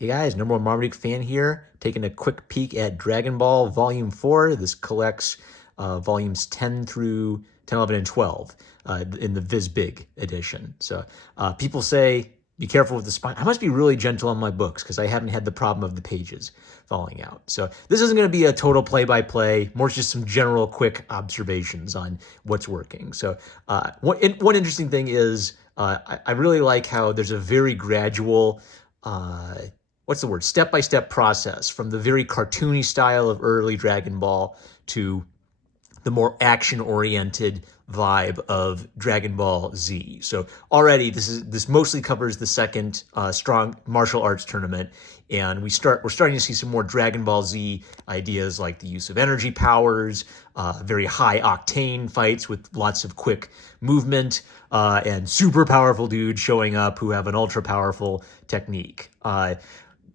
Hey guys, number one Marmaduke fan here, taking a quick peek at Dragon Ball Volume 4. This collects volumes 10 through 10, 11, and 12 in the Viz Big edition. So people say, be careful with the spine. I must be really gentle on my books because I haven't had the problem of the pages falling out. So this isn't going to be a total play-by-play, more just some general quick observations on what's working. So one interesting thing is I really like how there's a very gradual what's the word? Step-by-step process from the very cartoony style of early Dragon Ball to the more action-oriented vibe of Dragon Ball Z. So already this mostly covers the second strong martial arts tournament, and we're starting to see some more Dragon Ball Z ideas like the use of energy powers, very high octane fights with lots of quick movement, and super powerful dudes showing up who have an ultra powerful technique.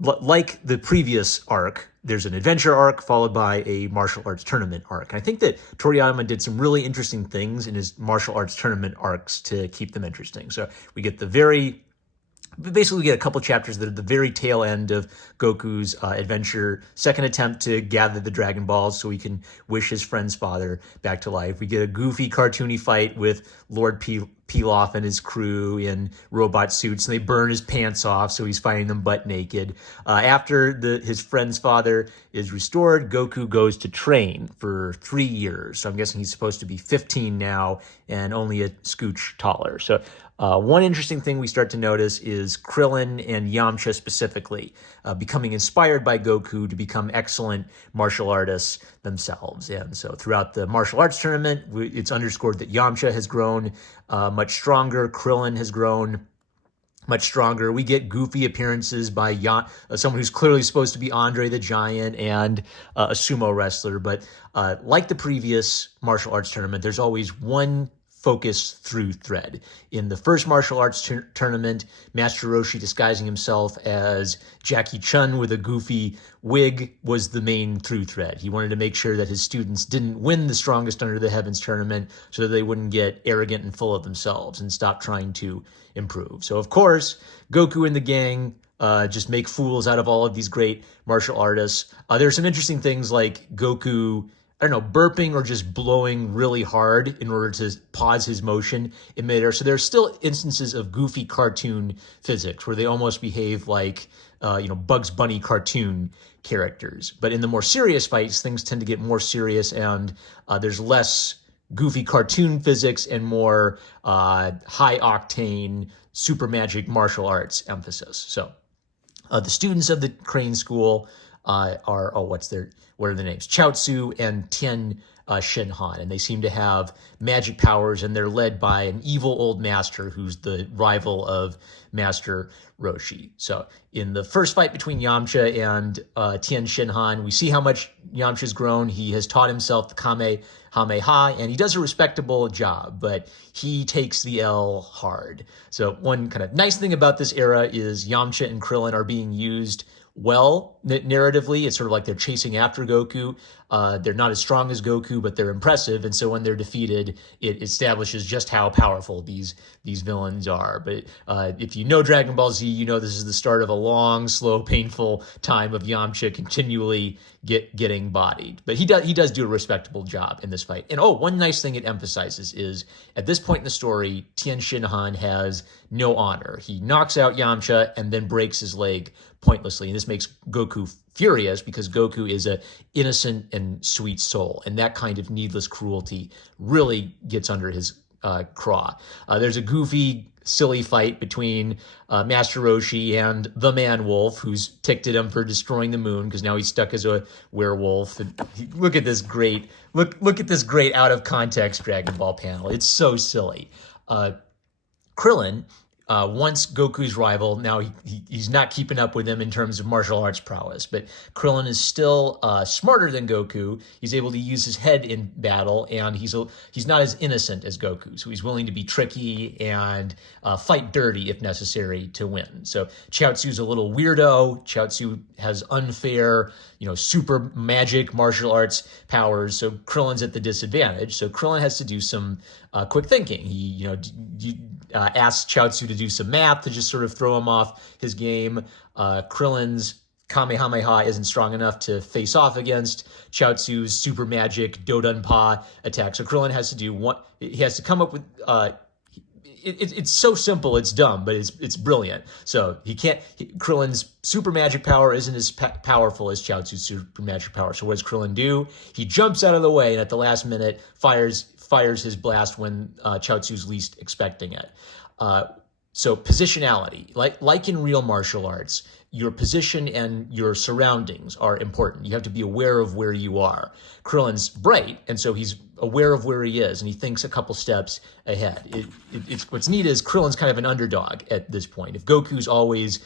Like the previous arc, there's an adventure arc followed by a martial arts tournament arc. And I think that Toriyama did some really interesting things in his martial arts tournament arcs to keep them interesting. So we get basically we get a couple chapters that are the very tail end of Goku's adventure, second attempt to gather the Dragon Balls so he can wish his friend's father back to life. We get a goofy, cartoony fight with Lord Pilaf and his crew in robot suits, and they burn his pants off, so he's fighting them butt naked. After his friend's father is restored, Goku goes to train for 3 years. So I'm guessing he's supposed to be 15 now and only a scooch taller. So one interesting thing we start to notice is Krillin and Yamcha specifically becoming inspired by Goku to become excellent martial artists themselves. And so throughout the martial arts tournament, it's underscored that Yamcha has grown much stronger. Krillin has grown much stronger. We get goofy appearances by someone who's clearly supposed to be Andre the Giant and a sumo wrestler. But like the previous martial arts tournament, there's always one focus through thread. In the first martial arts tournament, Master Roshi disguising himself as Jackie Chun with a goofy wig was the main through thread. He wanted to make sure that his students didn't win the Strongest Under the Heavens tournament so that they wouldn't get arrogant and full of themselves and stop trying to improve. So of course, Goku and the gang just make fools out of all of these great martial artists. There's some interesting things like Goku, I don't know, burping or just blowing really hard in order to pause his motion in midair. So there's still instances of goofy cartoon physics where they almost behave like, Bugs Bunny cartoon characters. But in the more serious fights, things tend to get more serious, and there's less goofy cartoon physics and more high octane super magic martial arts emphasis. So the students of the Crane School what are the names? Chaozu and Tien Shinhan, and they seem to have magic powers, and they're led by an evil old master who's the rival of Master Roshi. So in the first fight between Yamcha and Tien Shinhan, we see how much Yamcha's grown. He has taught himself the Kamehameha, and he does a respectable job, but he takes the L hard. So one kind of nice thing about this era is Yamcha and Krillin are being used well narratively. It's sort of like they're chasing after Goku. They're not as strong as Goku, but they're impressive, and so when they're defeated, it establishes just how powerful these villains are. But if you know Dragon Ball Z, you know this is the start of a long, slow, painful time of Yamcha continually getting bodied. But he does do a respectable job in this fight. And one nice thing it emphasizes is at this point in the story, Tien Shinhan has no honor. He knocks out Yamcha and then breaks his leg pointlessly, and this makes Goku furious because Goku is an innocent and sweet soul, and that kind of needless cruelty really gets under his craw. There's a goofy, silly fight between Master Roshi and the Man Wolf, who's ticked at him for destroying the moon because now he's stuck as a werewolf. And look at this great out of context Dragon Ball panel. It's so silly. Krillin, once Goku's rival, now he's not keeping up with him in terms of martial arts prowess, but Krillin is still smarter than Goku. He's able to use his head in battle, and he's not as innocent as Goku, so he's willing to be tricky and fight dirty if necessary to win. So Chaozu's a little weirdo. Chaozu has unfair, super magic martial arts powers. So Krillin's at the disadvantage. So Krillin has to do some quick thinking. He, asks Chaozu to do some math to just sort of throw him off his game. Krillin's Kamehameha isn't strong enough to face off against Chaozu's super magic Dodonpa attack. So Krillin has to do one. He has to come up with. It's so simple, it's dumb, but it's brilliant. So Krillin's super magic power isn't as powerful as Chaozu's super magic power. So what does Krillin do? He jumps out of the way and at the last minute fires his blast when Chaozu's least expecting it. So positionality, like in real martial arts, your position and your surroundings are important. You have to be aware of where you are. Krillin's bright, and so he's aware of where he is, and he thinks a couple steps ahead. What's neat is Krillin's kind of an underdog at this point. If Goku's always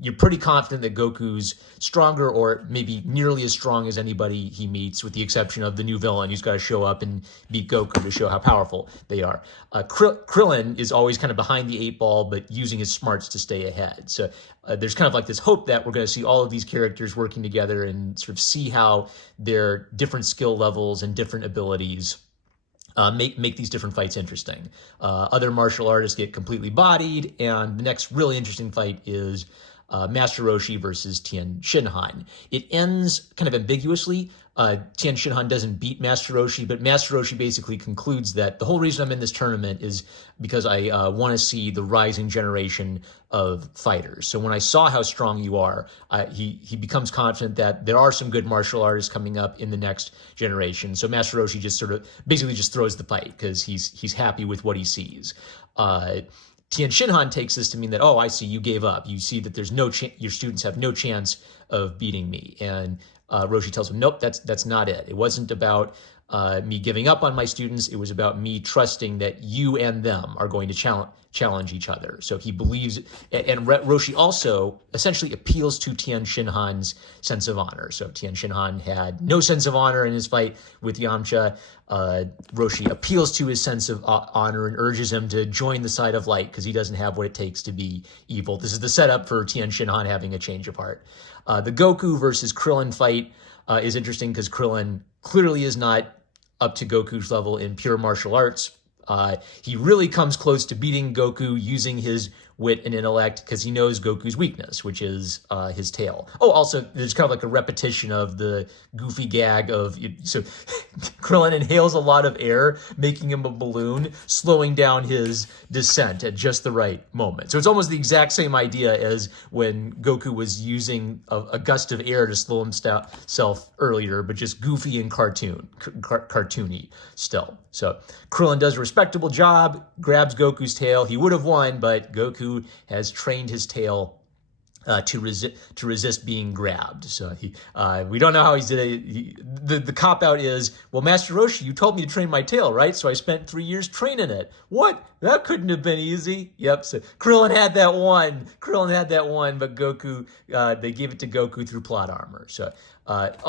you're pretty confident that Goku's stronger or maybe nearly as strong as anybody he meets, with the exception of the new villain who's got to show up and beat Goku to show how powerful they are. Krillin is always kind of behind the 8 ball, but using his smarts to stay ahead. So there's kind of like this hope that we're going to see all of these characters working together and sort of see how their different skill levels and different abilities make these different fights interesting. Other martial artists get completely bodied, and the next really interesting fight is Master Roshi versus Tien Shinhan. It ends kind of ambiguously. Tien Shinhan doesn't beat Master Roshi, but Master Roshi basically concludes that the whole reason I'm in this tournament is because I want to see the rising generation of fighters. So when I saw how strong you are, he becomes confident that there are some good martial artists coming up in the next generation. So Master Roshi just sort of basically just throws the fight because he's happy with what he sees. Tien Shinhan takes this to mean that, oh, I see, you gave up. You see that there's no your students have no chance of beating me. And Roshi tells him, nope, that's not it. It wasn't about me giving up on my students. It was about me trusting that you and them are going to challenge each other. So he believes, and Roshi also essentially appeals to Tien Shinhan's sense of honor. So Tien Shinhan had no sense of honor in his fight with Yamcha. Roshi appeals to his sense of honor and urges him to join the side of light because he doesn't have what it takes to be evil. This is the setup for Tien Shinhan having a change of heart. The Goku versus Krillin fight is interesting because Krillin clearly is not up to Goku's level in pure martial arts. He really comes close to beating Goku using his wit and intellect because he knows Goku's weakness, which is his tail. Oh, also, there's kind of like a repetition of the goofy gag of, so Krillin inhales a lot of air, making him a balloon, slowing down his descent at just the right moment. So it's almost the exact same idea as when Goku was using a gust of air to slow himself earlier, but just goofy and cartoony still. So Krillin does a respectable job, grabs Goku's tail. He would have won, but Goku has trained his tail to resist being grabbed. So we don't know how he did it. The cop out is, well, Master Roshi, you told me to train my tail, right? So I spent 3 years training it. What? That couldn't have been easy. Yep. So Krillin had that one, but Goku, they gave it to Goku through plot armor. So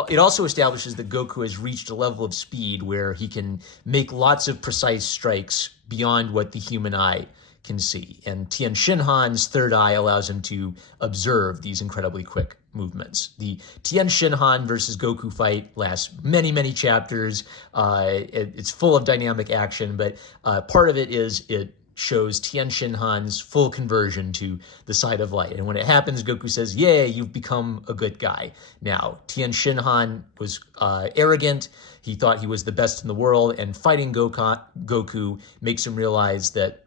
it also establishes that Goku has reached a level of speed where he can make lots of precise strikes beyond what the human eye can see. And Tien Shinhan's third eye allows him to observe these incredibly quick movements. The Tien Shinhan versus Goku fight lasts many, many chapters. It's full of dynamic action, but part of it is it shows Tien Shinhan's full conversion to the side of light. And when it happens, Goku says, yay, you've become a good guy. Now, Tien Shinhan was arrogant. He thought he was the best in the world, and fighting Goku makes him realize that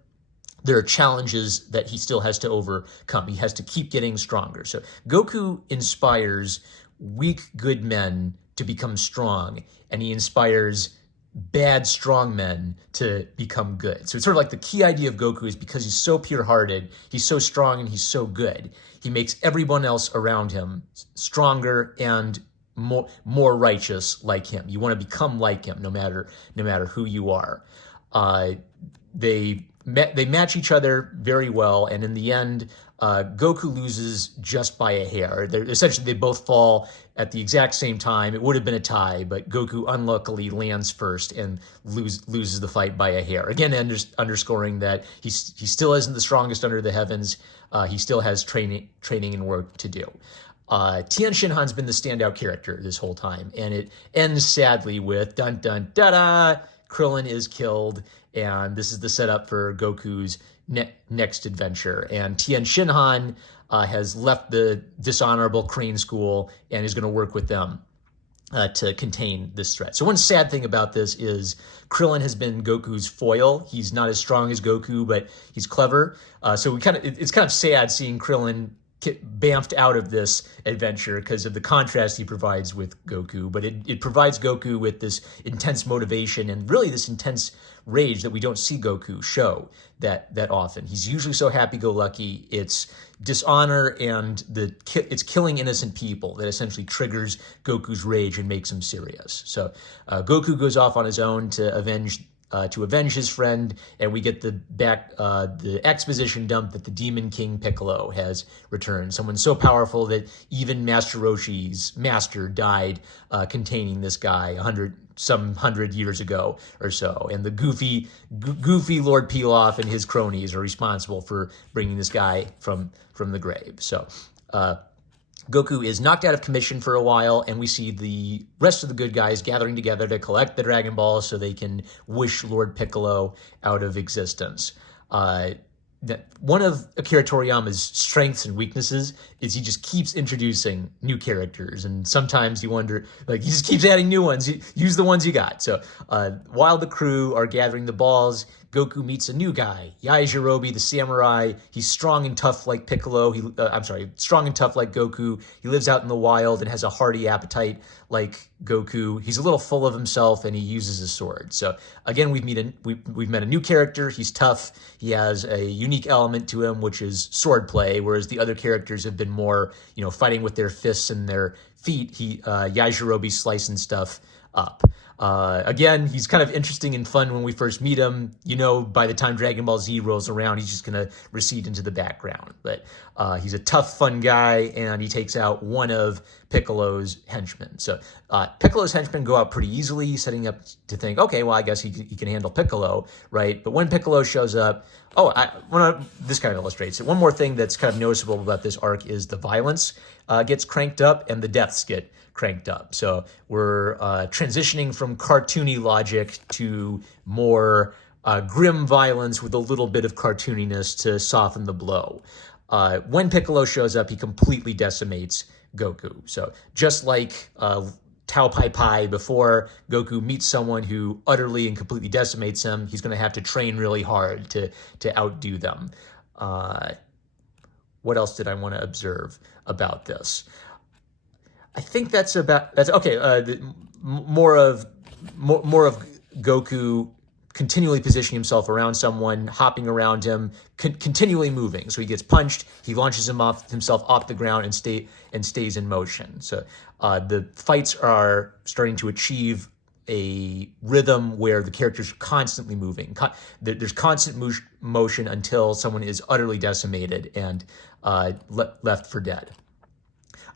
there are challenges that he still has to overcome. He has to keep getting stronger. So Goku inspires weak, good men to become strong, and he inspires bad, strong men to become good. So it's sort of like the key idea of Goku is because he's so pure-hearted, he's so strong, and he's so good, he makes everyone else around him stronger and more righteous like him. You want to become like him no matter who you are. They match each other very well, and in the end, Goku loses just by a hair. Essentially, they both fall at the exact same time. It would have been a tie, but Goku unluckily lands first and loses the fight by a hair. Again, underscoring that he still isn't the strongest under the heavens. He still has training and work to do. Tien Shinhan's been the standout character this whole time, and it ends sadly with dun dun da da. Krillin is killed, and this is the setup for Goku's next adventure. And Tien Shinhan has left the dishonorable Crane School and is going to work with them to contain this threat. So one sad thing about this is Krillin has been Goku's foil. He's not as strong as Goku, but he's clever. So it's kind of sad seeing Krillin bamfed out of this adventure because of the contrast he provides with Goku. But it provides Goku with this intense motivation and really this intense rage that we don't see Goku show that often. He's usually so happy-go-lucky. It's dishonor and it's killing innocent people that essentially triggers Goku's rage and makes him serious. So Goku goes off on his own to avenge his friend, and we get the exposition dump that the Demon King Piccolo has returned. Someone so powerful that even Master Roshi's master died containing this guy 100 years ago or so. And the goofy Lord Pilaf and his cronies are responsible for bringing this guy from the grave. So Goku is knocked out of commission for a while, and we see the rest of the good guys gathering together to collect the Dragon Balls so they can wish Lord Piccolo out of existence. One of Akira Toriyama's strengths and weaknesses is he just keeps introducing new characters, and sometimes you wonder, like, he just keeps adding new ones. Use the ones you got. So while the crew are gathering the balls, Goku meets a new guy, Yajirobe the samurai. He's strong and tough like Piccolo. Strong and tough like Goku. He lives out in the wild and has a hearty appetite like Goku. He's a little full of himself and he uses his sword. So again, we've met a new character. He's tough. He has a unique element to him, which is swordplay, whereas the other characters have been more, fighting with their fists and their feet. Yajirobe's slicing stuff up. Again, he's kind of interesting and fun when we first meet him. By the time Dragon Ball Z rolls around, he's just going to recede into the background. But he's a tough, fun guy, and he takes out one of Piccolo's henchmen. So Piccolo's henchmen go out pretty easily, setting up to think, okay, well, I guess he can handle Piccolo, right? But when Piccolo shows up, this kind of illustrates it. One more thing that's kind of noticeable about this arc is the violence gets cranked up and the deaths get cranked up. So we're transitioning from cartoony logic to more grim violence with a little bit of cartooniness to soften the blow. When Piccolo shows up, he completely decimates Goku. So just like Tao Pai Pai before, Goku meets someone who utterly and completely decimates him, he's going to have to train really hard to outdo them. What else did I want to observe about this? I think that's okay. More of Goku continually positioning himself around someone, hopping around him, continually moving. So he gets punched, he launches himself off the ground and stays in motion. So the fights are starting to achieve a rhythm where the characters are constantly moving. There's constant motion until someone is utterly decimated and left for dead.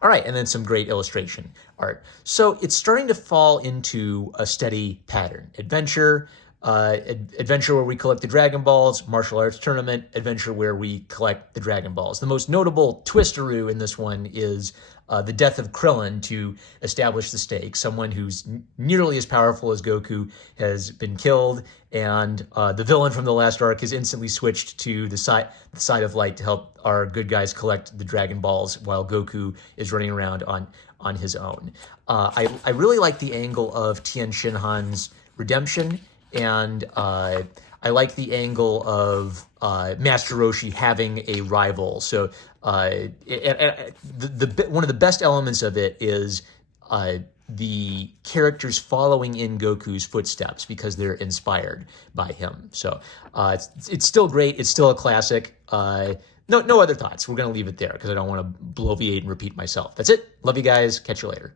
All right, and then some great illustration art. So it's starting to fall into a steady pattern. Adventure where we collect the Dragon Balls, martial arts tournament, adventure where we collect the Dragon Balls. The most notable twisteroo in this one is the death of Krillin to establish the stakes. Someone who's nearly as powerful as Goku has been killed, and the villain from the last arc has instantly switched to the side of light to help our good guys collect the Dragon Balls while Goku is running around on his own. I really like the angle of Tien Shinhan's redemption, and I like the angle of Master Roshi having a rival. So one of the best elements of it is the characters following in Goku's footsteps because they're inspired by him. So it's still great. It's still a classic. No other thoughts. We're going to leave it there because I don't want to bloviate and repeat myself. That's it. Love you guys. Catch you later.